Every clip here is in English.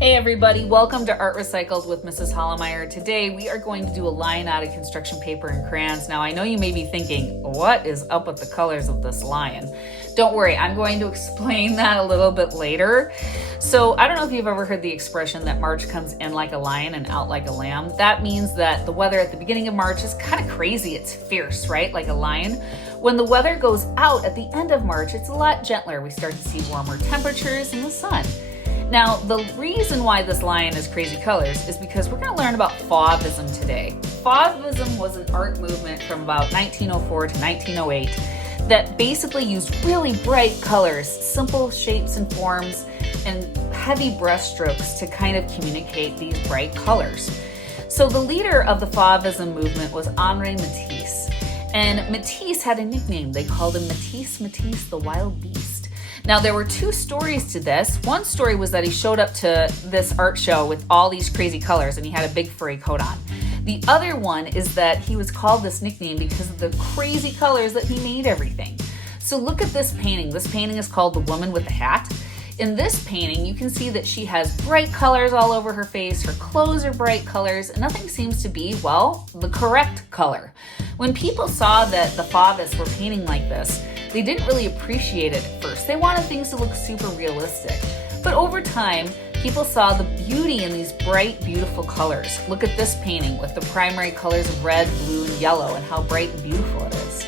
Hey everybody, welcome to Art Recycles with Mrs. Hollemeyer. Today we are going to do a line out of construction paper and crayons. Now I know you may be thinking, what is up with the colors of this lion? Don't worry, I'm going to explain that a little bit later. So I don't know if you've ever heard the expression that March comes in like a lion and out like a lamb. That means that the weather at the beginning of March is kind of crazy. It's fierce, right? Like a lion. When the weather goes out at the end of March, it's a lot gentler. We start to see warmer temperatures and the sun. Now, the reason why this lion is crazy colors is because we're going to learn about Fauvism today. Fauvism was an art movement from about 1904 to 1908 that basically used really bright colors, simple shapes and forms, and heavy brushstrokes to kind of communicate these bright colors. So the leader of the Fauvism movement was Henri Matisse. And Matisse had a nickname. They called him Matisse the Wild Beast. Now, there were two stories to this. One story was that he showed up to this art show with all these crazy colors and he had a big furry coat on. The other one is that he was called this nickname because of the crazy colors that he made everything. So look at this painting. This painting is called The Woman with the Hat. In this painting, you can see that she has bright colors all over her face. Her clothes are bright colors, and nothing seems to be, well, the correct color. When people saw that the Fauvists were painting like this, they didn't really appreciate it at first. They wanted things to look super realistic. But over time, people saw the beauty in these bright, beautiful colors. Look at this painting with the primary colors of red, blue, and yellow and how bright and beautiful it is.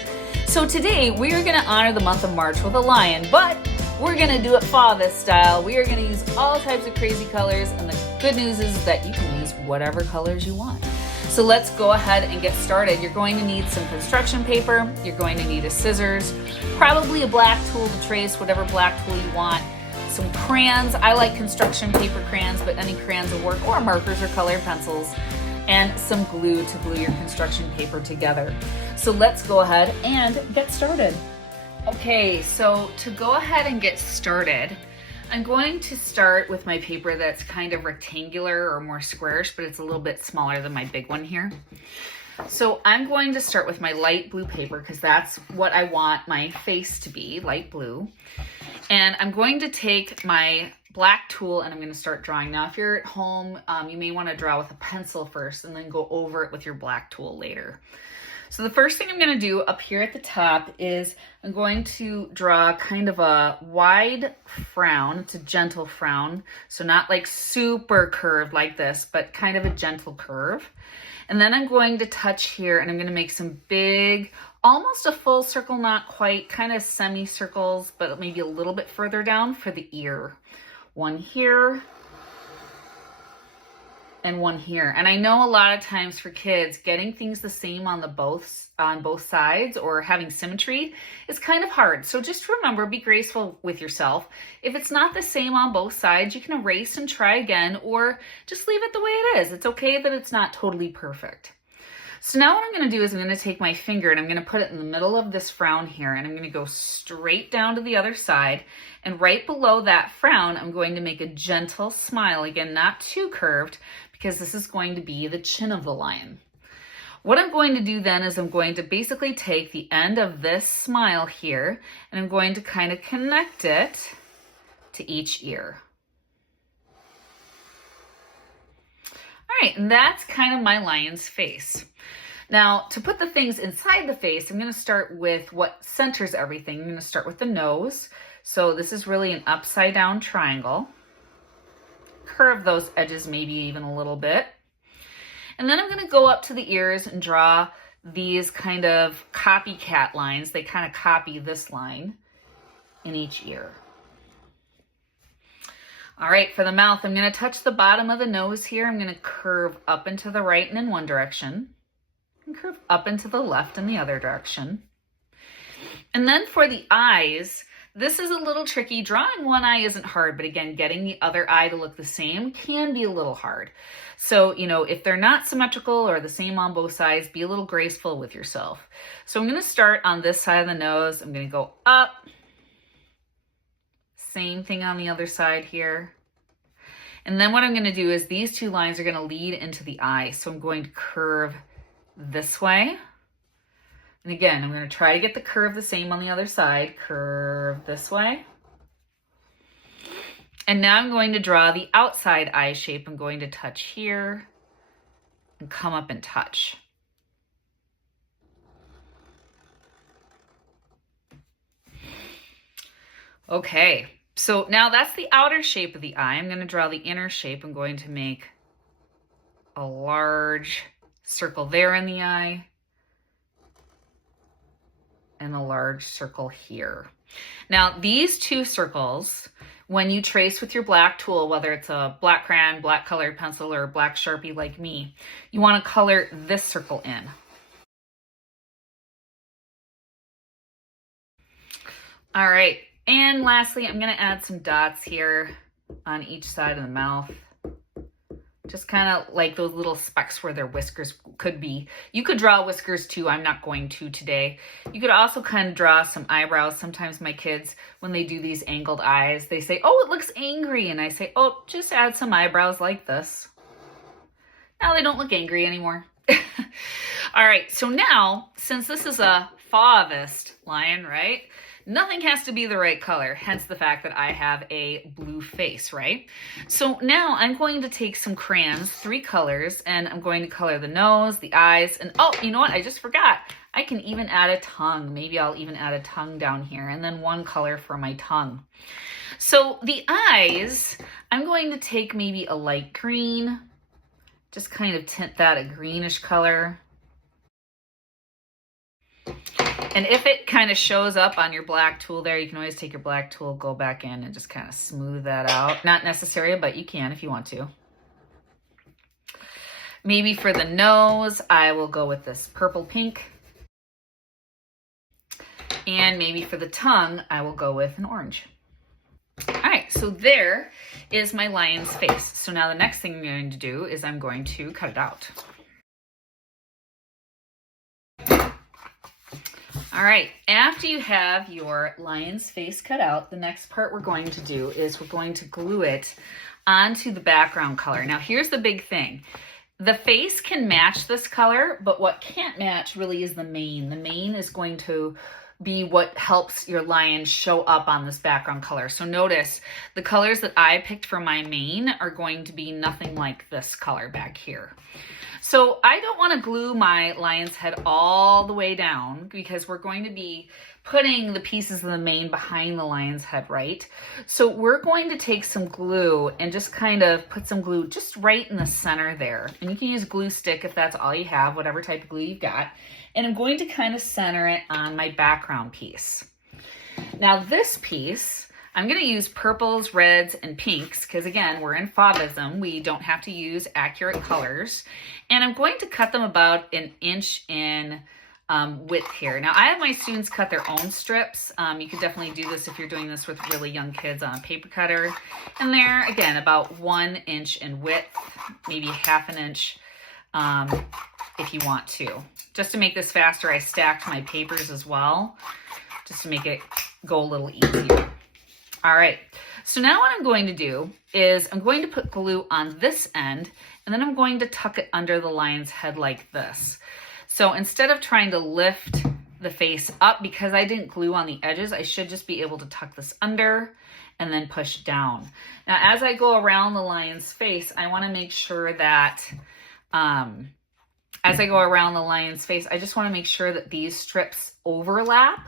So today, we are gonna honor the month of March with a lion, but we're gonna do it Fauvist style. We are gonna use all types of crazy colors, and the good news is that you can use whatever colors you want. So let's go ahead and get started. You're going to need some construction paper, you're going to need a scissors, probably a black tool to trace whatever black tool you want, some crayons. I like construction paper crayons, but any crayons will work, or markers or colored pencils, and some glue to glue your construction paper together. So let's go ahead and get started. Okay, so to go ahead and get started, I'm going to start with my paper that's kind of rectangular or more squarish, but it's a little bit smaller than my big one here. So I'm going to start with my light blue paper because that's what I want my face to be, light blue. And I'm going to take my black tool and I'm going to start drawing. Now, if you're at home, you may want to draw with a pencil first and then go over it with your black tool later. So the first thing I'm going to do up here at the top is I'm going to draw kind of a wide frown. It's a gentle frown. So not like super curved like this, but kind of a gentle curve. And then I'm going to touch here and I'm going to make some big, almost a full circle, not quite, kind of semicircles, but maybe a little bit further down for the ear. One here. And one here. And I know a lot of times for kids, getting things the same on both sides or having symmetry is kind of hard. So just remember, be graceful with yourself. If it's not the same on both sides, you can erase and try again, or just leave it the way it is. It's okay that it's not totally perfect. So now what I'm going to do is I'm going to take my finger and I'm going to put it in the middle of this frown here, and I'm going to go straight down to the other side. And right below that frown, I'm going to make a gentle smile. Again, not too curved, because this is going to be the chin of the lion. What I'm going to do then is I'm going to basically take the end of this smile here and I'm going to kind of connect it to each ear. All right, and that's kind of my lion's face. Now, to put the things inside the face, I'm going to start with what centers everything. I'm going to start with the nose. So this is really an upside down triangle. Curve those edges maybe even a little bit. And then I'm going to go up to the ears and draw these kind of copycat lines. They kind of copy this line in each ear. All right, for the mouth, I'm going to touch the bottom of the nose here. I'm going to curve up and to the right and in one direction, and curve up and to the left in the other direction. And then for the eyes, this is a little tricky. Drawing one eye isn't hard, but again, getting the other eye to look the same can be a little hard. So, if they're not symmetrical or the same on both sides, be a little graceful with yourself. So I'm going to start on this side of the nose. I'm going to go up. Same thing on the other side here. And then what I'm going to do is these two lines are going to lead into the eye. So I'm going to curve this way. And again, I'm going to try to get the curve the same on the other side. Curve this way. And now I'm going to draw the outside eye shape. I'm going to touch here and come up and touch. Okay, so now that's the outer shape of the eye. I'm going to draw the inner shape. I'm going to make a large circle there in the eye and a large circle here. Now these two circles, when you trace with your black tool, whether it's a black crayon, black colored pencil, or a black Sharpie like me, you want to color this circle in. All right, and lastly, I'm going to add some dots here on each side of the mouth. Just kind of like those little specks where their whiskers could be. You could draw whiskers too. I'm not going to today. You could also kind of draw some eyebrows. Sometimes my kids, when they do these angled eyes, they say, oh, it looks angry. And I say, oh, just add some eyebrows like this. Now they don't look angry anymore. All right, so now, since this is a Fauvist lion, right? Nothing has to be the right color, hence the fact that I have a blue face, right? So now I'm going to take some crayons, 3 colors, and I'm going to color the nose, the eyes, and oh, you know what? I just forgot. I can even add a tongue. Maybe I'll even add a tongue down here, and then 1 color for my tongue. So the eyes, I'm going to take maybe a light green, just kind of tint that a greenish color. And if it kind of shows up on your black tool there, you can always take your black tool, go back in and just kind of smooth that out. Not necessary, but you can if you want to. Maybe for the nose, I will go with this purple pink. And maybe for the tongue, I will go with an orange. All right, so there is my lion's face. So now the next thing I'm going to do is I'm going to cut it out. All right, after you have your lion's face cut out, the next part we're going to do is we're going to glue it onto the background color. Now here's the big thing. The face can match this color, but what can't match really is the mane. The mane is going to be what helps your lion show up on this background color. So notice the colors that I picked for my mane are going to be nothing like this color back here. So I don't want to glue my lion's head all the way down because we're going to be putting the pieces of the mane behind the lion's head, right? So we're going to take some glue and just kind of put some glue just right in the center there. And you can use glue stick if that's all you have, whatever type of glue you've got. And I'm going to kind of center it on my background piece. Now this piece, I'm going to use purples, reds, and pinks because, again, we're in Fauvism. We don't have to use accurate colors. And I'm going to cut them about 1 inch in width here. Now, I have my students cut their own strips. You could definitely do this if you're doing this with really young kids on a paper cutter. And they're, again, about 1 inch in width, maybe 1/2 inch if you want to. Just to make this faster, I stacked my papers as well, just to make it go a little easier. All right, so now what I'm going to do is I'm going to put glue on this end, and then I'm going to tuck it under the lion's head like this. So instead of trying to lift the face up, because I didn't glue on the edges, I should just be able to tuck this under and then push down. Now, as I go around the lion's face, I want to make sure that as I go around the lion's face, I just want to make sure that these strips overlap,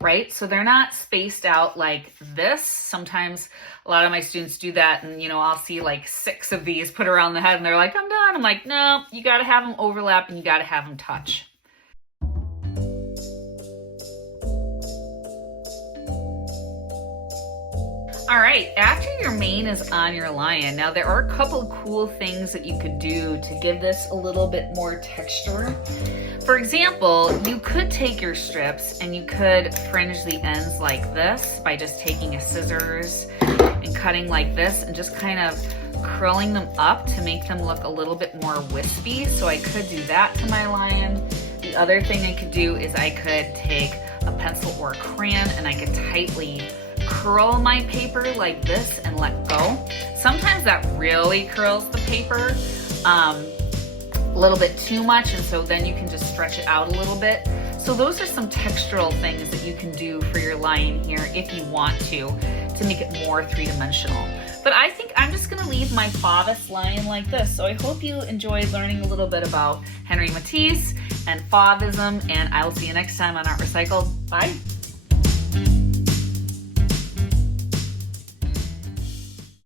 right? So they're not spaced out like this. Sometimes a lot of my students do that, and, you know, I'll see like 6 of these put around the head and they're like, I'm done. I'm like, no, you got to have them overlap and you got to have them touch. All right, after your mane is on your lion, now there are a couple of cool things that you could do to give this a little bit more texture. For example, you could take your strips and you could fringe the ends like this by just taking a scissors and cutting like this and just kind of curling them up to make them look a little bit more wispy. So I could do that to my lion. The other thing I could do is I could take a pencil or a crayon and I could tightly curl my paper like this and let go. Sometimes that really curls the paper a little bit too much, and so then you can just stretch it out a little bit. So So those are some textural things that you can do for your lion here if you want to make it more three-dimensional. But I think I'm just gonna leave my Fauvist lion like this. So I hope you enjoyed learning a little bit about Henri Matisse and Fauvism, and I will see you next time on Art Recycled. Bye.